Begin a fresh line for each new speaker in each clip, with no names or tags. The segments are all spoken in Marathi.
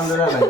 长得难看。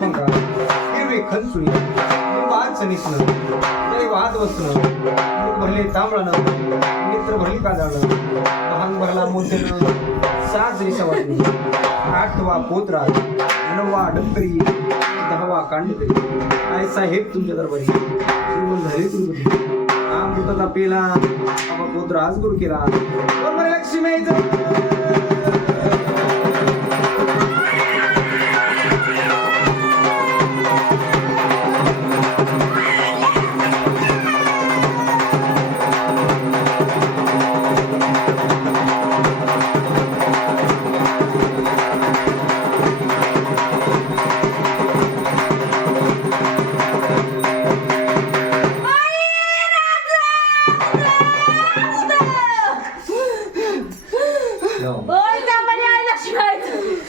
पंखा हिरवे खनसुळी बाज सनिसलं वस्त्र भरले तांबळानं नेत्र भरली काजळानं भांग भरला मोत्यानं सात रेषा वाटली आठवा पोत्रा नववा डंकरी दहावा कांडकरी. आय साहेब तुमच्या दरबारी. श्रीमंत झाले तुम्ही अमृताचा पेला. बाबा पोत्र आज गुरु केला. लक्ष्मी